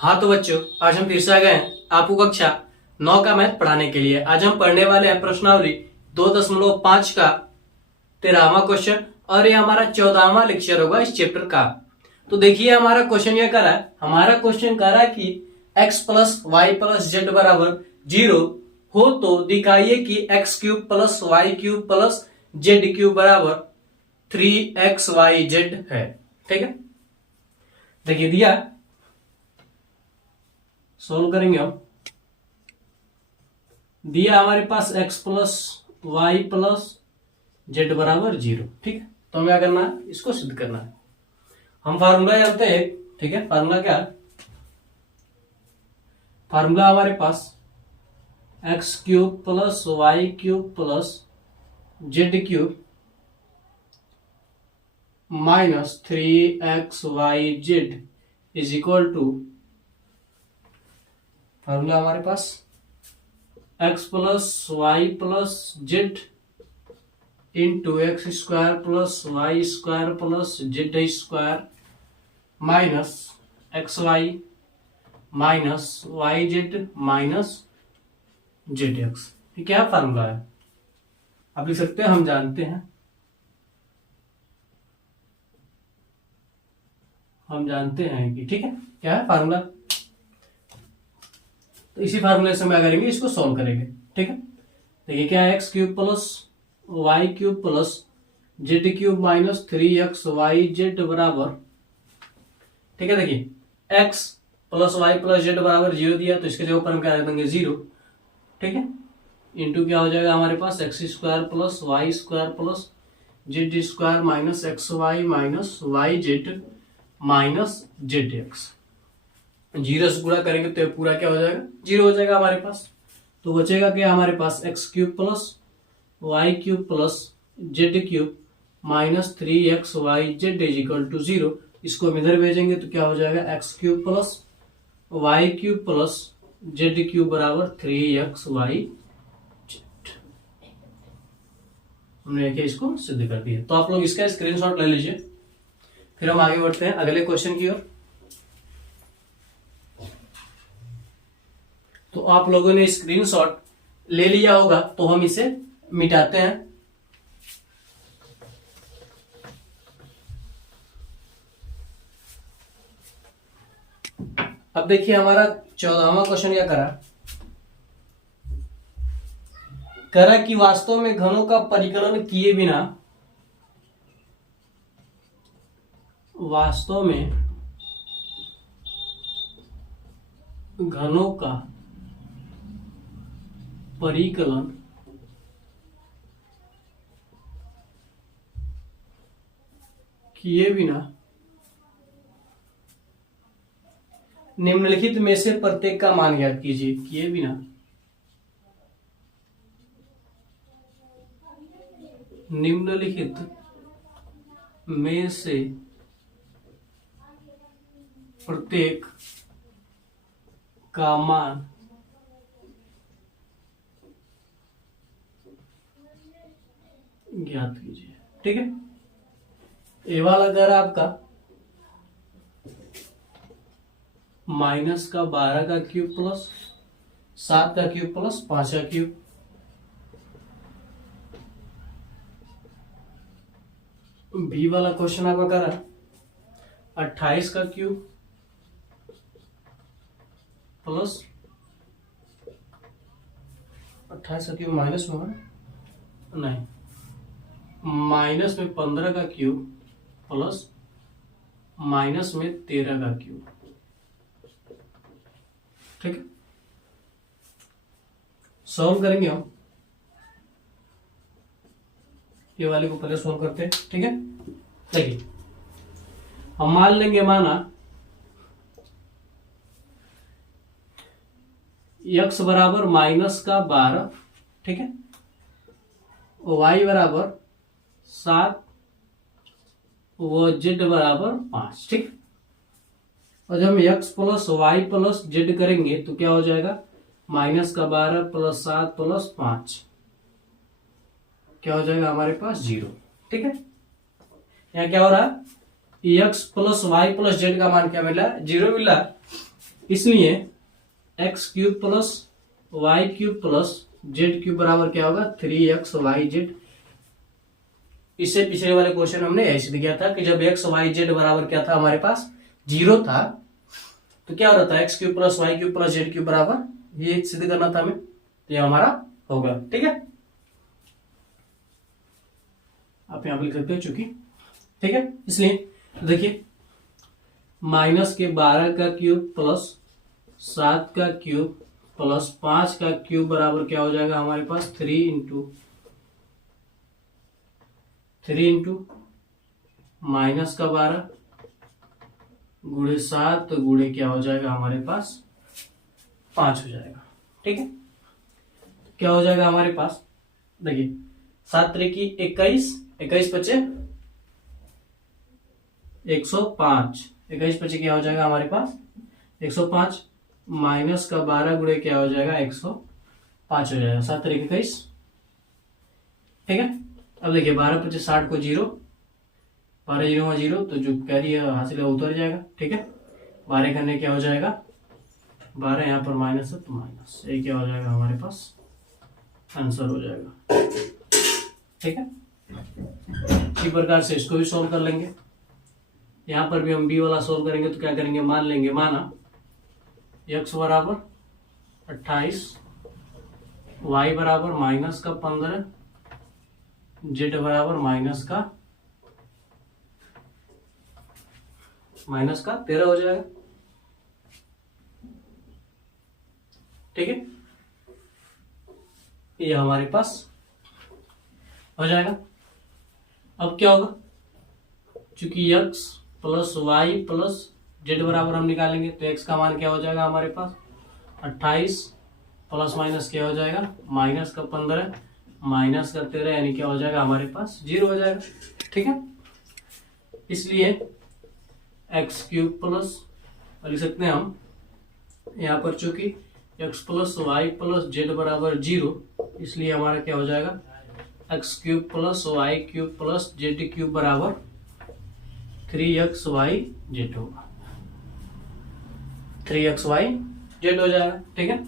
हाँ तो बच्चों, आज हम फिर से आ गए हैं आपको कक्षा 9 का मैथ पढ़ाने के लिए। आज हम पढ़ने वाले हैं प्रश्नावली 2.5 का 13वां क्वेश्चन और ये हमारा 14वां लेक्चर होगा इस चैप्टर का। तो देखिए हमारा क्वेश्चन ये कर रहा है, हमारा क्वेश्चन कर रहा है कि x plus y plus z बराबर 0 हो तो दिखाइए कि x cube plus y cube plus z cube बराबर 3xyz है। ठीक है, देखिए दिया, सोल्व करेंगे हम। दिया हमारे पास x plus y plus z बराबर 0। ठीक है, तो हमें क्या करना है, इसको सिद्ध करना है। हम फार्मूला जानते हैं। ठीक है, फार्मूला क्या है, फार्मूला हमारे पास x cube plus y cube plus z cube minus 3xyz is equal to, formula हमारे पास x plus y plus z into x square plus y square plus z square minus x y minus y z minus z x. ये क्या formula है, आप लिख सकते हैं हम जानते हैं, हम जानते हैं कि ठीक है क्या है फार्मूला। तो इसी फार्मूले से हम क्या करेंगे, इसको सॉल्व करेंगे। ठीक है, देखिए क्या है, x cube plus y cube plus z cube minus 3xyz बराबर, ठीक है, देखिए x plus y plus z बराबर 0 दिया तो इसके जगह पर हम क्या रख देंगे 0। ठीक है, इंटू क्या हो जाएगा हमारे पास x square plus y square plus z square minus x y minus y z minus z x. 0 से पूरा करेंगे तो पूरा क्या हो जाएगा, 0 हो जाएगा हमारे पास। तो बचेगा क्या हमारे पास, x cube plus y cube plus z cube minus 3xyz is equal to 0। इसको हम इधर भेजेंगे तो क्या हो जाएगा, x cube plus y cube plus z cube बराबर 3xyz। हमने क्या इसको सिद्ध कर दिया। तो आप लोग इसका स्क्रीनशॉट ले लीजिए, फिर हम आगे बढ़ते हैं अगले क्वेश्चन की ओर। तो आप लोगों ने स्क्रीनशॉट ले लिया होगा तो हम इसे मिटाते हैं। अब देखिए हमारा 14वां क्वेश्चन क्या करा कि वास्तव में घनों का परिकलन किए बिना, वास्तव में घनों का परिकलन किए बिना निम्नलिखित में से प्रत्येक का मान ज्ञात कीजिए। किए बिना निम्नलिखित में से प्रत्येक का मान ज्ञात कीजिए। ठीक है, ए वाला अगर आपका माइनस का 12 का क्यूब प्लस 7 का क्यूब प्लस 5 का क्यूब, बी वाला क्वेश्चन आपका करा 28 का क्यूब प्लस 28 का क्यूब माइनस में नहीं, माइनस में 15 का क्यूब प्लस माइनस में 13 का क्यूब। ठीक है, सॉल्व करेंगे हम। ये वाले को पहले सॉल्व करते हैं। ठीक है, देखिए हम मान लेंगे, माना x बराबर माइनस का 12, ठीक है, y बराबर 7 व z बराबर 5। ठीक, और जब हम x plus y plus z करेंगे तो क्या हो जाएगा, माइनस का 12 प्लस 7 प्लस 5 क्या हो जाएगा हमारे पास 0। ठीक है, यहाँ क्या हो रहा है, x plus y plus z का मान क्या मिला, 0 मिला। इसलिए x cube plus y cube plus z cube बराबर क्या होगा 3xyz। इससे पिछले वाले क्वेश्चन हमने ऐसे दिया था कि जब एक्स वाई जेड बराबर क्या था हमारे पास 0 था तो क्या हो रहा था x cube plus y cube plus z cube बराबर, ये सिद्ध करना था हमें, तो ये हमारा होगा। ठीक है, आप यहां पर लिख सकते हो चूंकि, ठीक है। इसलिए देखिए माइनस के 12 का क्यूब प्लस 7 का क्यूब प्लस 5 का क्यूब बराबर क्या हो जाएगा हमारे पास 3 इंटू माइनस का 12 गुणे 7 गुणे क्या हो जाएगा हमारे पास 5 हो जाएगा। ठीक है, क्या हो जाएगा हमारे पास, देखिए 7 त्रिकी 21, 21 पचे 105, 21 पचे क्या हो जाएगा हमारे पास 105 माइनस का 12 गुणे क्या हो जाएगा 105 हो जाएगा, 7 त्रिक 21। ठीक है, अब देखिए 12 पचे 60 को 0, 12 0 0 तो जो कैरी हासिल है उतर जाएगा। ठीक है, 12 करने क्या हो जाएगा 12 यहाँ पर माइनस है तो माइनस, ये क्या हो जाएगा हमारे पास आंसर हो जाएगा। ठीक है, इसी प्रकार से इसको भी सॉल्व कर लेंगे। यहां पर भी हम बी वाला सॉल्व करेंगे तो क्या करेंगे, मान लेंगे, माना x बराबर 28, y बराबर माइनस का 15, z बराबर माइनस का 13 हो जाएगा। ठीक है, ये हमारे पास हो जाएगा। अब क्या होगा, चूंकि x plus y plus z बराबर हम निकालेंगे तो x का मान क्या हो जाएगा हमारे पास 28 प्लस माइनस क्या हो जाएगा माइनस का 15 माइनस का 13, यानी क्या हो जाएगा हमारे पास 0 हो जाएगा। ठीक है, इसलिए एक्स क्यूब प्लस लिख सकते हैं हम यहाँ पर, चूंकि x plus y plus z बराबर 0, इसलिए हमारा क्या हो जाएगा x cube plus y cube plus z cube बराबर 3xyz होगा, 3xyz हो जाएगा। ठीक है,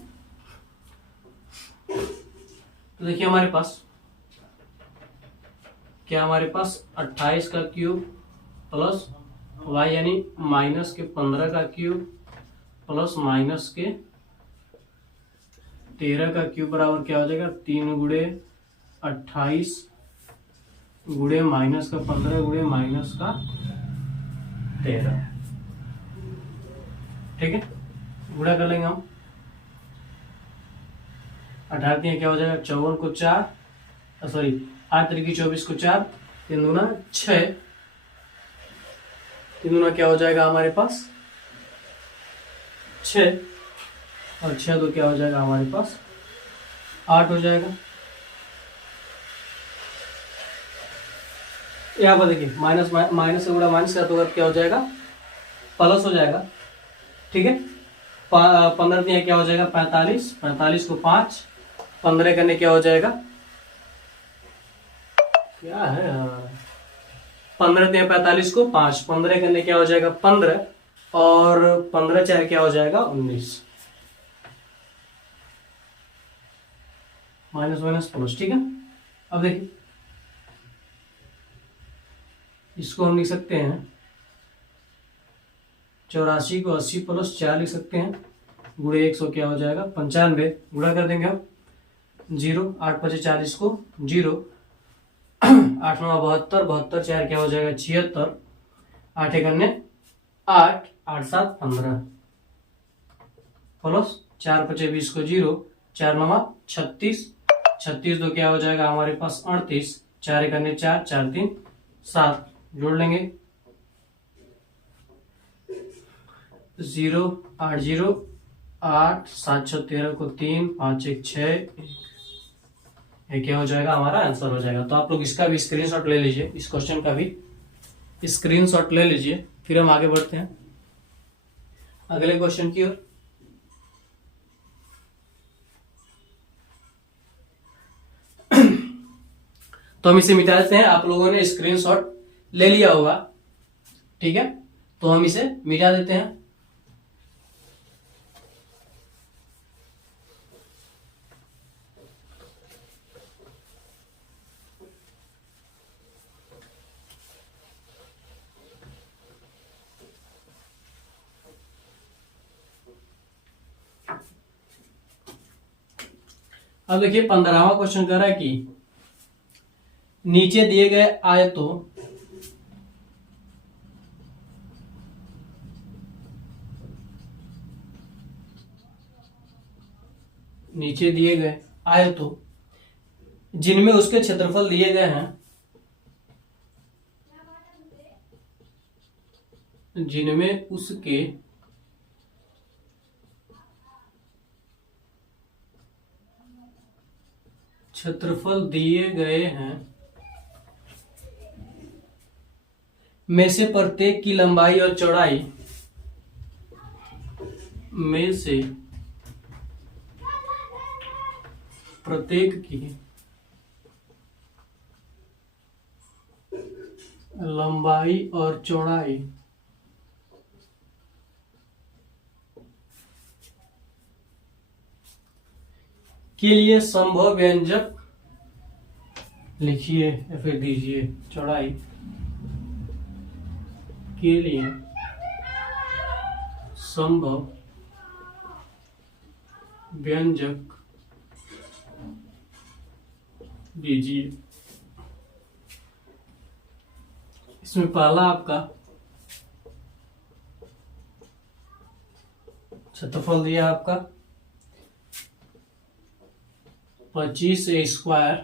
तो देखिए हमारे पास क्या, हमारे पास 28 का क्यूब प्लस y यानी माइनस के 15 का क्यूब प्लस माइनस के 13 का क्यूब बराबर क्या हो जाएगा 3 गुणे 28 गुणे माइनस का 15 गुणे माइनस का 13। ठीक है, गुणा कर लेंगे हम, 18 क्या हो जाएगा 54 को 4, सॉरी 8 तरीके 24 को 4, 3 दूना 6, 3 दूना क्या हो जाएगा हमारे पास 6, और 6 तो क्या हो जाएगा हमारे पास 8 हो जाएगा। यहाँ पर देखिए माइनस माइनस से गुणा माइनस का तो क्या हो जाएगा प्लस हो जाएगा। ठीक है, 15 दिया क्या हो जाएगा 45, 45 को 5, 15 करने क्या हो जाएगा, क्या है 15 दिया 45 को 5, 15 करने क्या हो जाएगा 15, और 15 चाहे क्या हो जाएगा 19, माइनस माइनस प्लस। ठीक है, अब देखिए इसको हम लिख सकते हैं 84 को 80 प्लस 4 लिख सकते हैं, गुणे 100 क्या हो जाएगा 95, गुणा कर देंगे हम 0, 8 पचे 40 को 0, 8 9 72, 72 4 क्या हो जाएगा 76, 8 करने 8, 8 7 15 प्लस 4 पचे 20 को 0, 4 9 36, 36 तो क्या हो जाएगा हमारे पास 38, 4 करने 4, 4 3 7, जोड़ लेंगे 0 8 0 8 7 6 13 को 3 5 1 6, ये क्या हो जाएगा हमारा आंसर हो जाएगा। तो आप लोग इसका भी स्क्रीनशॉट ले लीजिए, इस क्वेश्चन का भी स्क्रीनशॉट ले लीजिए, फिर हम आगे बढ़ते हैं अगले क्वेश्चन की ओर। तो हम इसे मिटा देते हैं, आप लोगों ने स्क्रीनशॉट ले लिया होगा। ठीक है, तो हम इसे मिटा देते हैं। अब देखिए 15वां क्वेश्चन कह रहा है कि नीचे दिए गए आयतों जिनमें उसके क्षेत्रफल दिए गए हैं, जिनमें उसके क्षेत्रफल दिए गए हैं में से प्रत्येक की लंबाई और चौड़ाई में से प्रत्येक की लंबाई और चौड़ाई के लिए संभव व्यंजक लिखिए या फिर दीजिए। चौड़ाई के लिए संभव व्यंजक दीजिए। इसमें पहला आपका क्षेत्रफल दिया आपका 25a²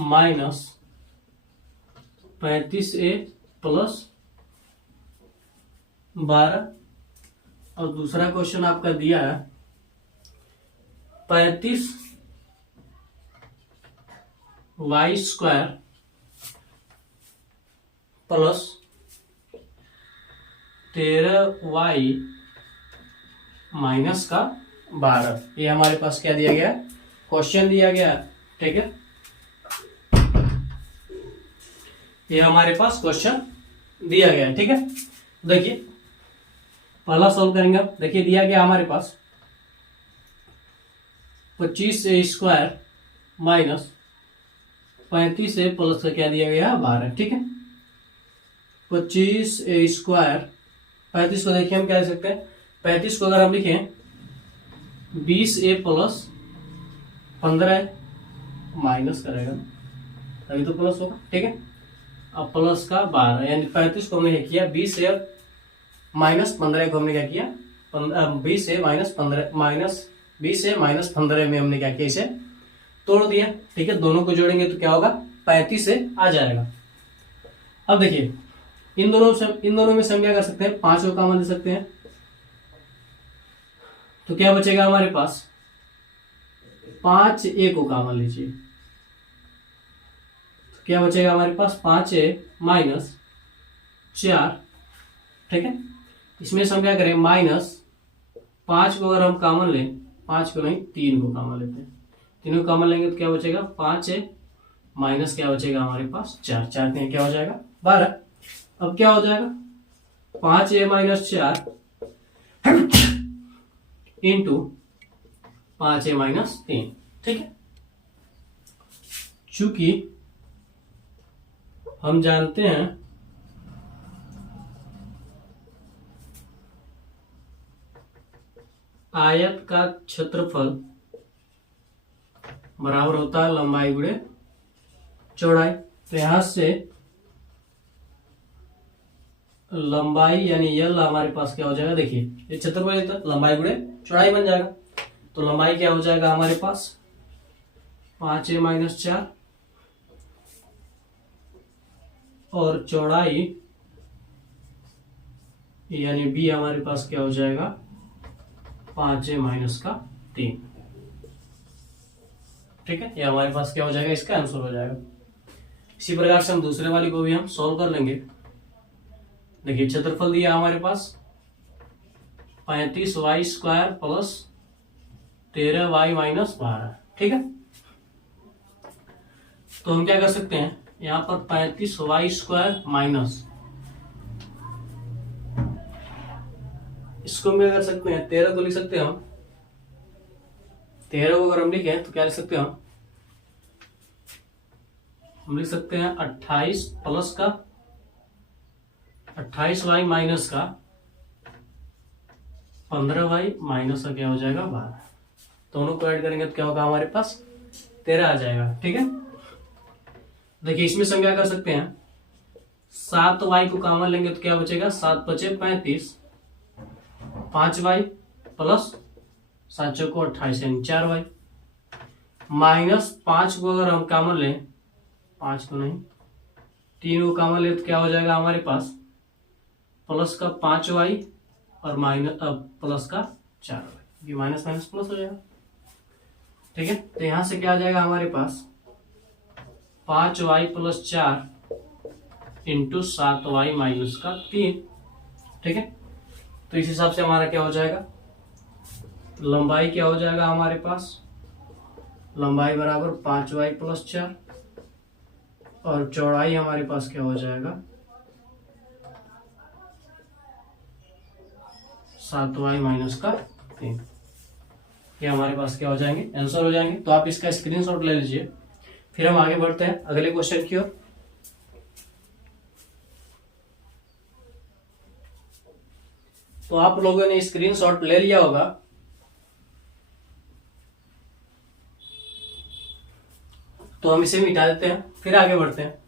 माइनस 35a प्लस 12, और दूसरा क्वेश्चन आपका दिया है 35y² प्लस 13y माइनस का 12। ये हमारे पास क्या दिया गया, क्वेश्चन दिया गया। ठीक है, ये हमारे पास क्वेश्चन दिया गया है। ठीक है, देखिए पहला सॉल्व करेंगे। देखिए दिया गया हमारे पास 25a² माइनस 35a प्लस का क्या दिया गया 12। ठीक है, 25a², 35 को देखिए हम क्या लिख सकते हैं, 35 को अगर हम लिखें 20a प्लस 15 माइनस करेगा तभी तो प्लस होगा। ठीक है, अब प्लस का 12, यानी 35 को हमने किया 20a माइनस 15 को हमने क्या किया 20a माइनस 15 में हमने क्या किया, इसे तोड़ दिया। ठीक है, दोनों को जोड़ेंगे तो क्या होगा 35 से आ जाएगा। अब देखिए इन दोनों में से हम क्या कर सकते हैं, 5 को कॉमन ले सकते हैं, तो क्या बचेगा हमारे पास 5a को कॉमन लीजिए, तो क्या बचेगा हमारे पास 5a माइनस 4। ठीक है, इसमें से हम क्या करें माइनस 5 को अगर हम कॉमन लें, 5 को नहीं 3 को कॉमन लेते हैं, तीनों कॉमन लेंगे तो क्या बचेगा 5a माइनस क्या बचेगा हमारे पास 4, 4 3 क्या हो जाएगा 12। अब क्या हो जाएगा 5a minus 4 into 5a minus 3। ठीक है, चूंकि हम जानते हैं आयत का क्षेत्रफल बराबर होता है लंबाई गुणे चौड़ाई, तो यहां से लंबाई यानी यल हमारे पास क्या हो जाएगा, देखिए ये क्षेत्रफल तो लंबाई गुणे चौड़ाई बन जाएगा, तो लंबाई क्या हो जाएगा हमारे पास 5a माइनस 4 और चौड़ाई यानी b हमारे पास क्या हो जाएगा 5a माइनस का 3। ठीक है, ये हमारे पास क्या हो जाएगा, इसका आंसर हो जाएगा। इसी प्रकार से हम दूसरे वाली को भी हम सॉल्व कर लेंगे। देखिए क्षेत्रफल दिया हमारे पास 35y² प्लस 13y माइनस 12। ठीक है, तो हम क्या कर सकते हैं, यहाँ पर 35y² माइनस, इसको हम क्या कर सकते हैं 13 को लिख सकते हैं हम, 13 को अगर हम लिखें तो क्या लिख सकते हैं हम लिख सकते हैं 28 प्लस का 28y माइनस का 15y माइनस का क्या हो जाएगा 12। दोनों को ऐड करेंगे तो क्या होगा हमारे पास 13 आ जाएगा। ठीक है, देखिए इसमें से हम क्या कर सकते हैं, 7y को कॉमन लेंगे तो क्या बचेगा, 7 बचे 35, 5y प्लस 7 चौको 28 यानी 4y, माइनस 5 को अगर हम कॉमन लें, 5 को नहीं 3 को कॉमन ले तो क्या हो जाएगा हमारे पास, प्लस का 5y और माइनस प्लस का 4y, ये माइनस माइनस प्लस हो जाएगा। ठीक है, तो यहां से क्या आ जाएगा हमारे पास 5y plus 4 into 7y minus का 3। ठीक है, तो इस हिसाब से हमारा क्या हो जाएगा, लंबाई क्या हो जाएगा हमारे पास, लंबाई बराबर 5y प्लस 4 और चौड़ाई हमारे पास क्या हो जाएगा 7y माइनस का 3। ये हमारे पास क्या हो जाएंगे, आंसर हो जाएंगे। तो आप इसका स्क्रीनशॉट ले लीजिए। फिर हम आगे बढ़ते हैं अगले क्वेश्चन की ओर। तो आप लोगों ने स्क्रीनशॉट ले लिया होगा, तो हम इसे मिटा देते हैं, फिर आगे बढ़ते हैं।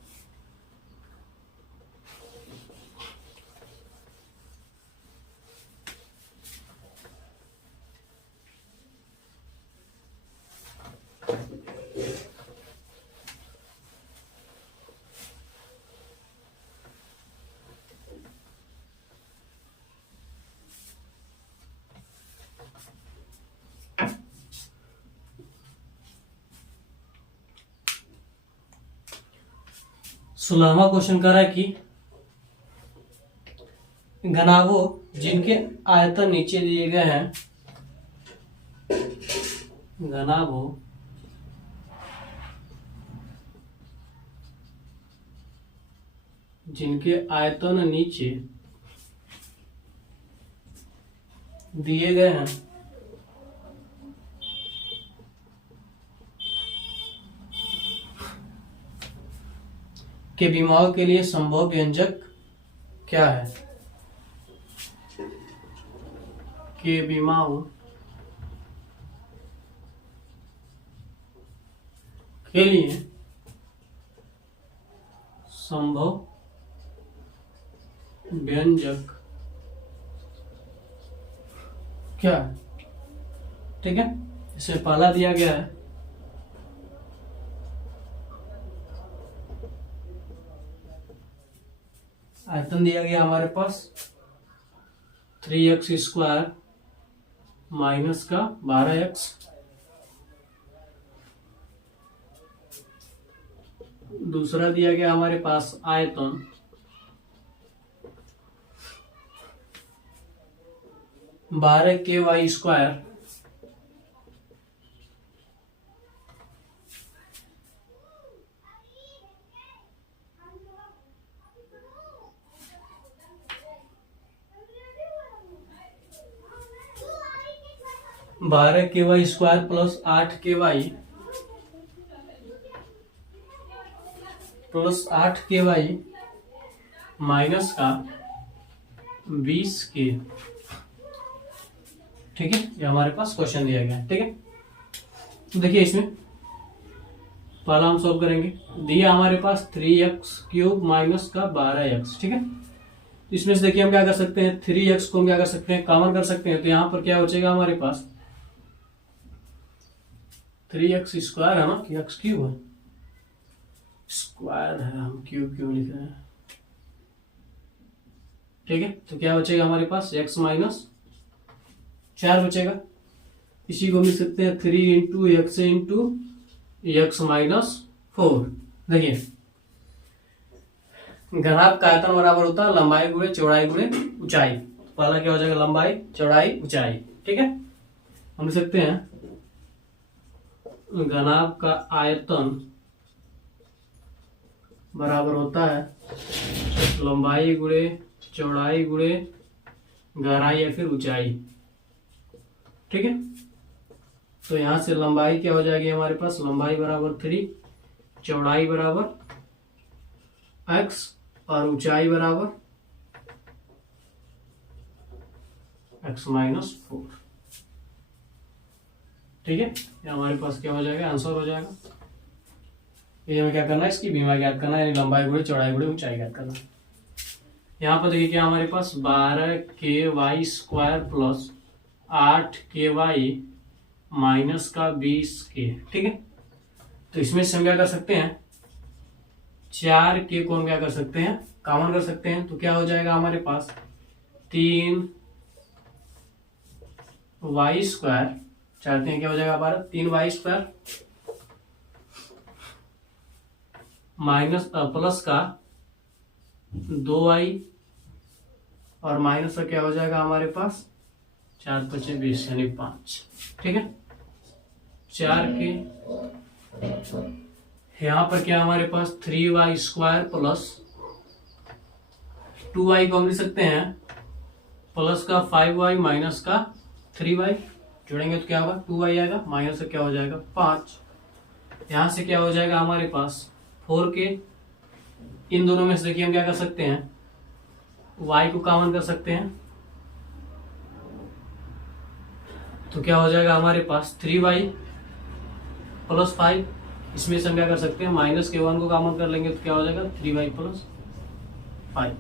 सोलहवां क्वेश्चन कह रहा है कि घनाभो जिनके आयतन नीचे दिए गए हैं, घनाभो जिनके आयतन नीचे दिए गए हैं के विमाओं के लिए संभव व्यंजक क्या है, के विमाओं के लिए संभव व्यंजक क्या है। ठीक है, इसे पहला दिया गया है आयतन दिया गया हमारे पास 3x स्क्वायर माइनस का 12x, दूसरा दिया गया हमारे पास आयतन 12k square square plus 8k minus का 20k। ठीक है, ये हमारे पास क्वेश्चन दिया गया है। ठीक है, तो देखिए इसमें पहला हम सॉल्व करेंगे। दिया हमारे पास 3x³ माइनस का 12x। ठीक है, तो इसमें से देखिए हम क्या कर सकते हैं, 3x को हम क्या कर सकते हैं, कॉमन कर सकते हैं। तो यहां पर क्या बचेगा हमारे पास 3x स्क्वायर है ना, कि x³ है, स्क्वायर है, हम क्यूब क्यों लिख रहे हैं। ठीक है, तो क्या बचेगा हमारे पास x माइनस 4 बचेगा। इसी को लिख सकते हैं 3 इंटू x माइनस 4। देखिए घनाभ का आयतन बराबर होता है लंबाई गुणे चौड़ाई गुणे ऊंचाई। पहला क्या हो जाएगा, लंबाई चौड़ाई ऊंचाई। ठीक है, हम लिख सकते हैं घनाभ का आयतन बराबर होता है लंबाई गुणे चौड़ाई गुणे गहराई या फिर ऊंचाई। ठीक है, तो यहां से लंबाई क्या हो जाएगी हमारे पास, लंबाई बराबर 3, चौड़ाई बराबर x और ऊंचाई बराबर x माइनस 4। ठीक है, ये हमारे पास क्या हो जाएगा, आंसर हो जाएगा। ये हमें क्या करना है, इसकी बीमा ज्ञात करना है, यानी लंबाई गुणे चौड़ाई गुणे ऊंचाई ज्ञात करना है। यहाँ पर देखिए क्या हमारे पास 12k² प्लस 8k माइनस का 20k, ठीक है। तो इसमें से हम क्या कर सकते हैं, 4k को हम क्या कर सकते हैं, कॉमन कर सकते हैं। तो क्या हो जाएगा हमारे पास 3y², चाहते हैं क्या हो जाएगा हमारा 3y² माइनस प्लस का 2y और माइनस का क्या हो जाएगा हमारे पास 4 × 5 = 20 यानी 5, ठीक है। 4k, यहाँ पर क्या हमारे पास 3y² प्लस 2y को हम लिख सकते हैं प्लस का 5y माइनस का 3y, जोड़ेंगे तो क्या होगा 2y आएगा, माइनस का क्या हो जाएगा 5। यहाँ से क्या हो जाएगा हमारे पास 4k, इन दोनों में से देखिए हम क्या कर सकते हैं, y को कॉमन कर सकते हैं। तो क्या हो जाएगा हमारे पास 3y प्लस 5, इसमें से हम क्या कर सकते हैं, माइनस के 1 को कॉमन कर लेंगे तो क्या हो जाएगा 3y प्लस 5,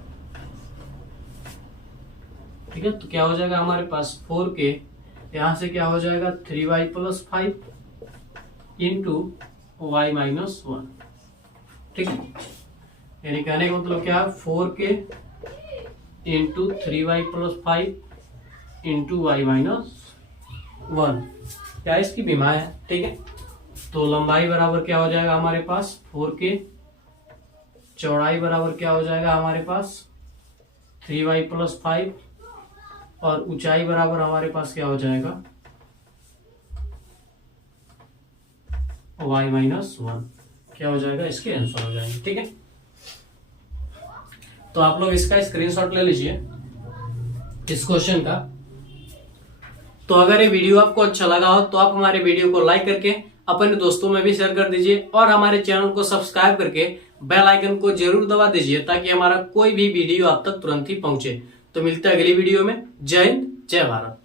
ठीक है। तो क्या हो जाएगा हमारे पास 4k, यहाँ से क्या हो जाएगा 3y plus 5 into y minus 1, ठीक है। यानी कहने का मतलब क्या है 4k into 3y plus 5 into y minus 1, क्या इसकी बीमा है, ठीक है। तो लंबाई बराबर क्या हो जाएगा हमारे पास 4k, चौड़ाई बराबर क्या हो जाएगा हमारे पास 3y प्लस 5 और ऊंचाई बराबर हमारे पास क्या हो जाएगा y माइनस 1, क्या हो जाएगा, इसके आंसर हो जाएंगे, ठीक है। तो आप लोग इसका स्क्रीनशॉट ले लीजिए इस क्वेश्चन का। तो अगर ये वीडियो आपको अच्छा लगा हो तो आप हमारे वीडियो को लाइक करके अपने दोस्तों में भी शेयर कर दीजिए और हमारे चैनल को सब्सक्राइब करके बेल आइकन को जरूर दबा दीजिए ताकि हमारा कोई भी वीडियो आप तक तुरंत ही पहुंचे। तो मिलते हैं अगली वीडियो में। जय हिंद, जय भारत।